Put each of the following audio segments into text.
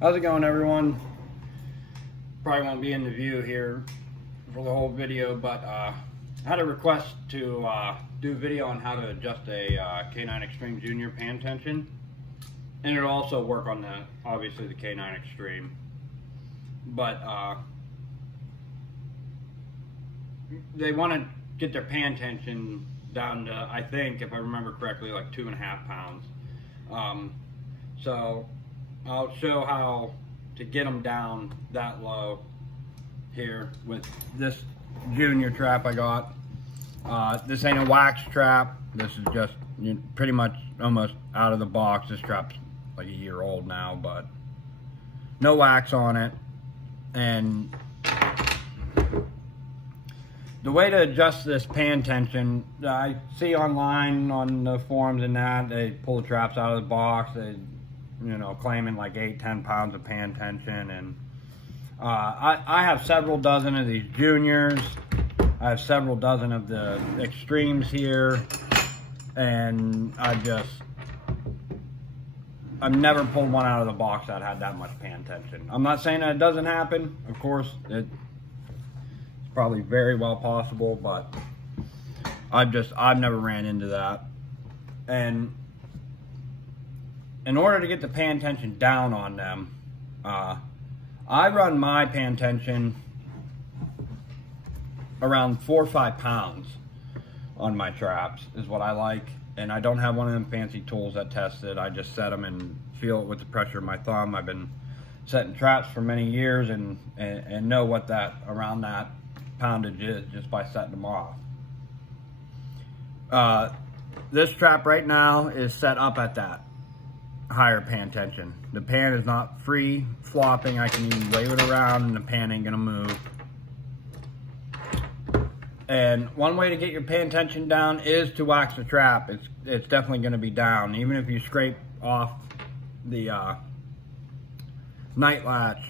How's it going, everyone? Probably won't be in the view here for the whole video, but I had a request to do a video on how to adjust a K9 Extreme Junior pan tension, and it'll also work on the obviously the K9 Extreme. But they want to get their pan tension down to, I think, if I remember correctly, like 2.5 pounds. So I'll show how to get them down that low here with this junior trap I got. This ain't a wax trap. This is just pretty much almost out of the box. This trap's like a year old now, but no wax on it. And the way to adjust this pan tension, I see online on the forums and that, they pull the traps out of the box. They, claiming like 8-10 pounds of pan tension. And I have several dozen of these juniors. I have several dozen of the extremes here. And I've never pulled one out of the box that had that much pan tension. I'm not saying that it doesn't happen. Of course, it's probably very well possible, but I've never ran into that. And in order to get the pan tension down on them, I run my pan tension around 4 or 5 pounds on my traps is what I like. And I don't have one of them fancy tools that test it. I just set them and feel it with the pressure of my thumb. I've been setting traps for many years and know what around that poundage is just by setting them off. This trap right now is set up at that higher pan tension. The pan is not free flopping. I can even wave it around and the pan ain't gonna move. And one way to get your pan tension down is to wax the trap. It's definitely gonna be down. Even if you scrape off the night latch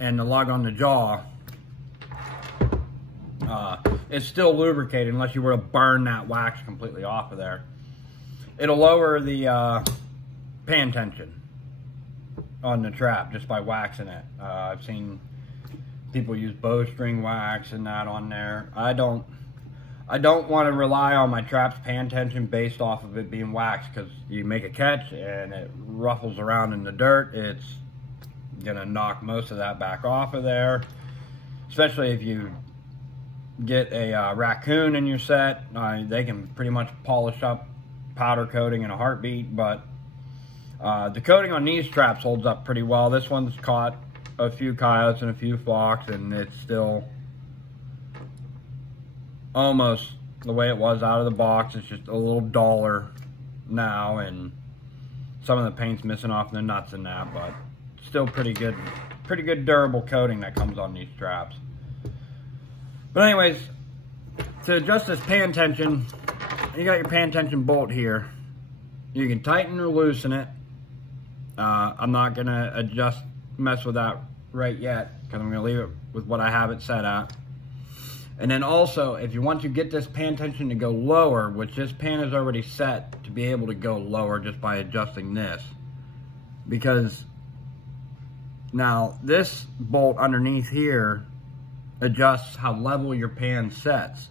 and the lug on the jaw, it's still lubricated unless you were to burn that wax completely off of there. It'll lower the pan tension on the trap just by waxing it. I've seen people use bowstring wax and that on there. I don't want to rely on my trap's pan tension based off of it being waxed, because you make a catch and it ruffles around in the dirt. It's gonna knock most of that back off of there, especially if you get a raccoon in your set. They can pretty much polish up powder coating in a heartbeat, but the coating on these traps holds up pretty well. This one's caught a few coyotes and a few fox, and it's still almost the way it was out of the box. It's just a little duller now, and some of the paint's missing off the nuts and that, but still pretty good durable coating that comes on these traps. But anyways, to adjust this pan tension, you got your pan tension bolt here. You can tighten or loosen it. I'm not gonna mess with that right yet, because I'm gonna leave it with what I have it set at. And then also, if you want to get this pan tension to go lower, which this pan is already set to be able to go lower just by adjusting this, because now this bolt underneath here adjusts how level your pan sets.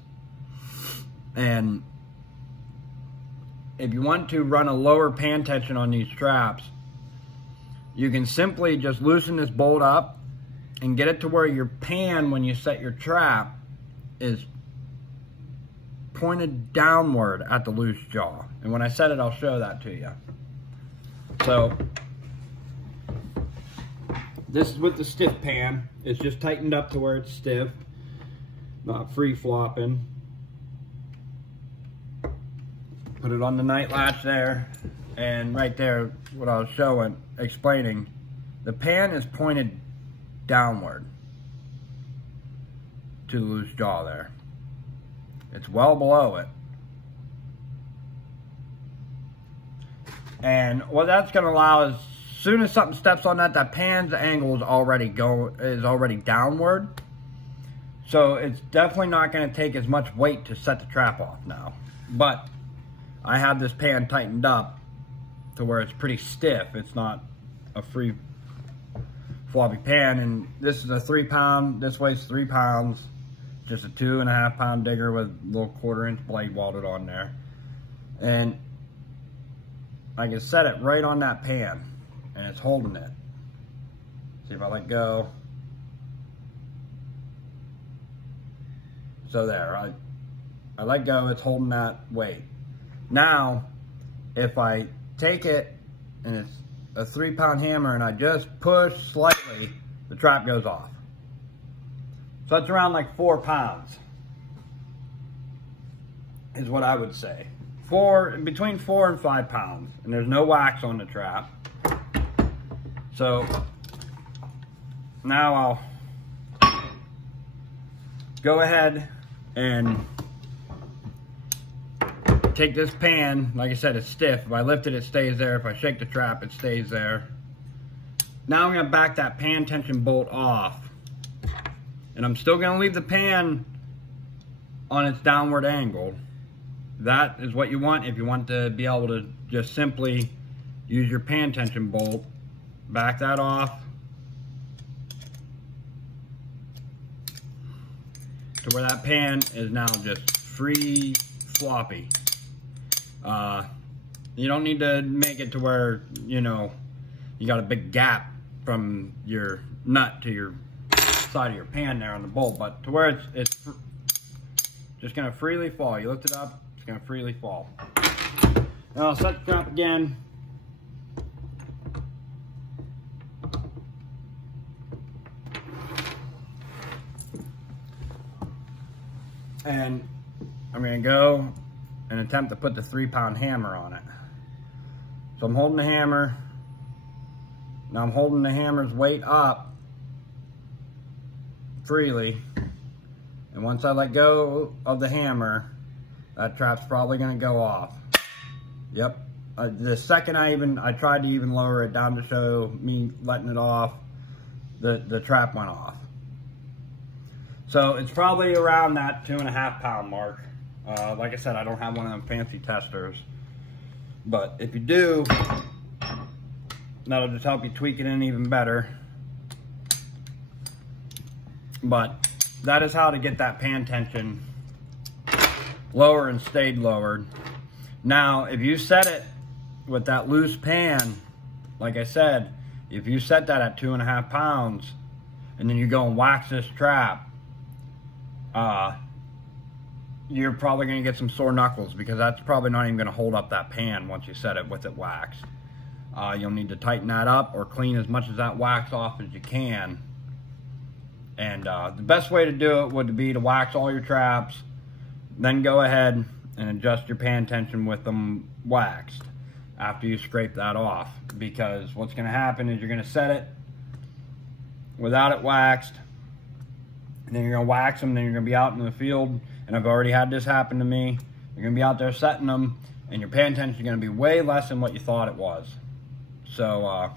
And if you want to run a lower pan tension on these traps, you can simply just loosen this bolt up and get it to where your pan, when you set your trap, is pointed downward at the loose jaw. And when I set it, I'll show that to you. So this is with the stiff pan. It's just tightened up to where it's stiff, not free flopping. Put it on the night latch there, and right there, what I was explaining, the pan is pointed downward to the loose jaw there. It's well below it. And what that's going to allow is, as soon as something steps on that, that pan's angle is already downward. So it's definitely not going to take as much weight to set the trap off now. But I have this pan tightened up to where it's pretty stiff. It's not a free floppy pan. And this is a 3 pound, this weighs 3 pounds. Just a 2.5 pound digger with a little 1/4 inch blade welded on there. And I can set it right on that pan and it's holding it. See if I let go. So there, I let go, it's holding that weight. Now, if I take it and it's a 3 pound hammer and I just push slightly, the trap goes off. So it's around like 4 pounds is what I would say. Between 4 and 5 pounds, and there's no wax on the trap. So now I'll go ahead and take this pan. Like I said, it's stiff. If I lift it, it stays there. If I shake the trap, it stays there. Now I'm gonna back that pan tension bolt off. And I'm still gonna leave the pan on its downward angle. That is what you want if you want to be able to just simply use your pan tension bolt. Back that off to where that pan is now just free floppy. You don't need to make it to where, you know, you got a big gap from your nut to your side of your pan there on the bolt, but to where it's just gonna freely fall. You lift it up, it's gonna freely fall. Now I'll set the trap again. And I'm gonna go and attempt to put the 3 pound hammer on it. So I'm holding the hammer. Now I'm holding the hammer's weight up freely. And once I let go of the hammer, that trap's probably gonna go off. Yep. The second I tried to even lower it down to show me letting it off, the trap went off. So it's probably around that 2.5 pound mark. Like I said, I don't have one of them fancy testers. But if you do, that'll just help you tweak it in even better. But that is how to get that pan tension lower and stayed lowered. Now, if you set it with that loose pan, like I said, if you set that at 2.5 pounds and then you go and wax this trap, you're probably going to get some sore knuckles because that's probably not even going to hold up that pan once you set it with it waxed. You'll need to tighten that up or clean as much of that wax off as you can. And the best way to do it would be to wax all your traps, then go ahead and adjust your pan tension with them waxed after you scrape that off. Because what's going to happen is you're going to set it without it waxed, and then you're going to wax them, then you're going to be out in the field, and I've already had this happen to me. You're going to be out there setting them, and your pan tension is going to be way less than what you thought it was. So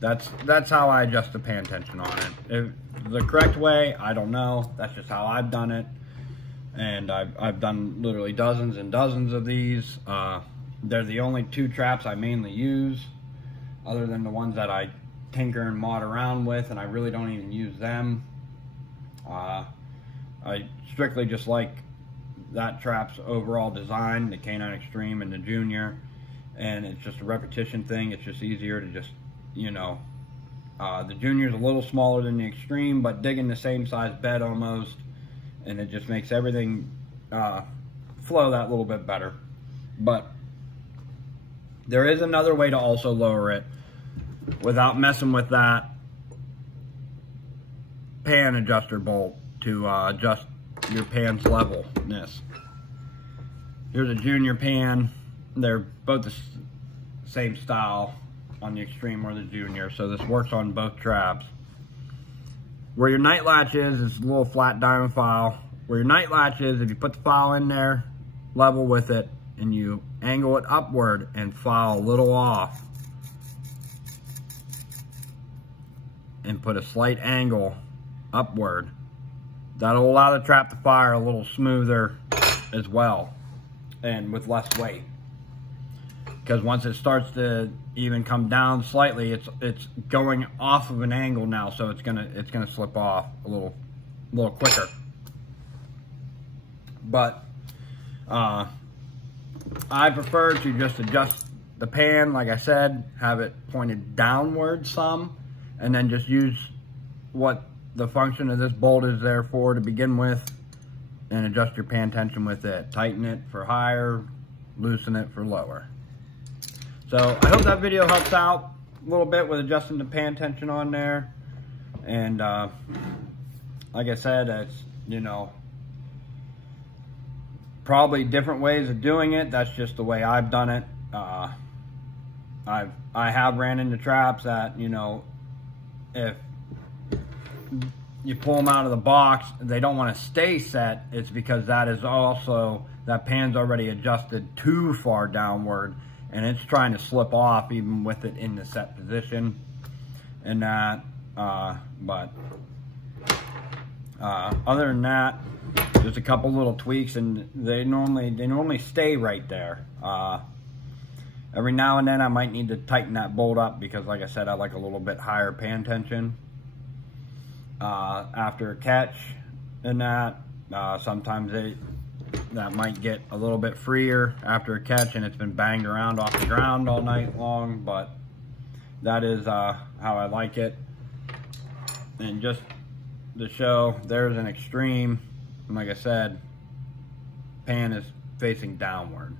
that's how I adjust the pan tension on it. If the correct way, I don't know. That's just how I've done it. And I've done literally dozens and dozens of these. They're the only 2 traps I mainly use, other than the ones that I tinker and mod around with, and I really don't even use them. I strictly just like that trap's overall design, the K9 Extreme and the Junior, and it's just a repetition thing. It's just easier to just, you know, the Junior's a little smaller than the Extreme, but digging the same size bed almost, and it just makes everything flow that little bit better. But there is another way to also lower it without messing with that pan adjuster bolt to adjust your pan's levelness. Here's a Junior pan. They're both the same style on the Extreme or the Junior, so this works on both traps. Where your night latch is a little flat diamond file. Where your night latch is, if you put the file in there, level with it, and you angle it upward and file a little off, and put a slight angle upward, that'll allow the trap to fire a little smoother as well, and with less weight. because once it starts to even come down slightly, it's going off of an angle now, so it's gonna slip off a little quicker. But I prefer to just adjust the pan, like I said, have it pointed downward some, and then just use what the function of this bolt is there for to begin with, and adjust your pan tension with it. Tighten it for higher, loosen it for lower. So I hope that video helps out a little bit with adjusting the pan tension on there. And like I said, it's, you know, probably different ways of doing it. That's just the way I've done it. I have ran into traps that, you know, if you pull them out of the box, they don't want to stay set. It's because that pan's already adjusted too far downward, and it's trying to slip off even with it in the set position and that. But other than that, just a couple little tweaks, and they normally stay right there. Every now and then I might need to tighten that bolt up because, like I said, I like a little bit higher pan tension after a catch and that. Sometimes that might get a little bit freer after a catch and it's been banged around off the ground all night long, but that is how I like it. And just to show, there's an extreme, and like I said, pan is facing downward,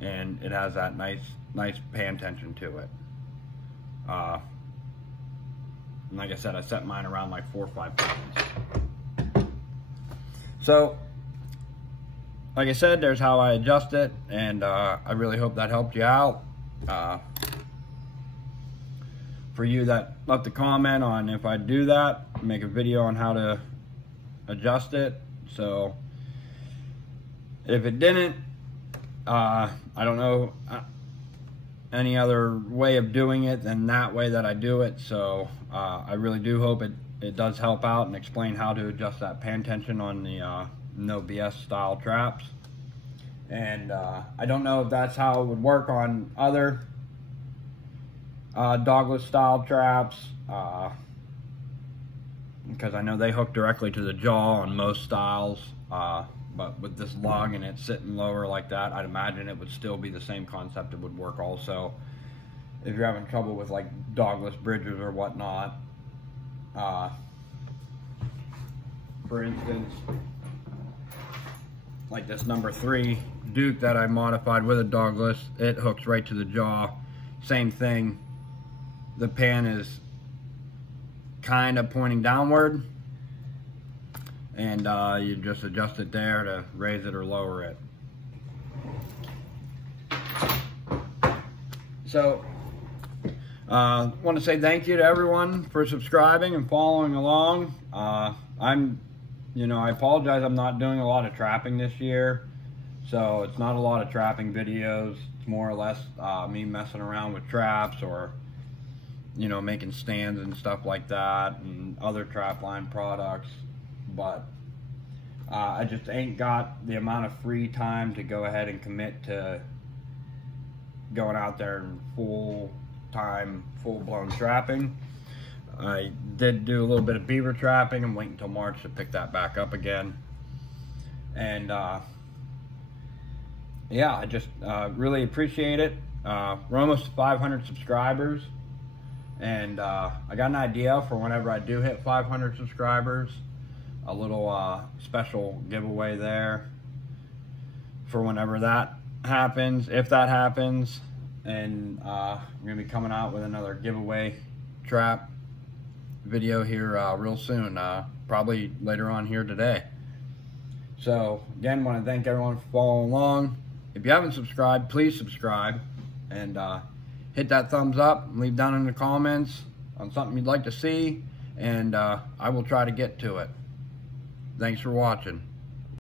and it has that nice pan tension to it. And like I said, I set mine around like 4 or 5 pounds. So, like I said, there's how I adjust it, and I really hope that helped you out. For you that left a comment on if I do that, make a video on how to adjust it. So, if it didn't, I don't know any other way of doing it than that way that I do it. So I really do hope it does help out and explain how to adjust that pan tension on the No BS style traps. And I don't know if that's how it would work on other dogless style traps, because I know they hook directly to the jaw on most styles. But with this lug and it sitting lower like that, I'd imagine it would still be the same concept. It would work also if you're having trouble with like dogless bridges or whatnot. For instance, like this number 3 Duke that I modified with a dogless, it hooks right to the jaw. Same thing. The pan is kind of pointing downward, and you just adjust it there to raise it or lower it. So, want to say thank you to everyone for subscribing and following along. I apologize, I'm not doing a lot of trapping this year, so it's not a lot of trapping videos. It's more or less me messing around with traps, or making stands and stuff like that, and other trap line products. But I just ain't got the amount of free time to go ahead and commit to going out there and full-time, full-blown trapping. I did do a little bit of beaver trapping. I'm waiting until March to pick that back up again. And yeah, I just really appreciate it. We're almost 500 subscribers. And I got an idea for whenever I do hit 500 subscribers, a little special giveaway there for whenever that happens, if that happens. And I'm going to be coming out with another giveaway trap video here real soon, probably later on here today. So again, want to thank everyone for following along. If you haven't subscribed, please subscribe, and hit that thumbs up and leave down in the comments on something you'd like to see, and I will try to get to it. Thanks for watching.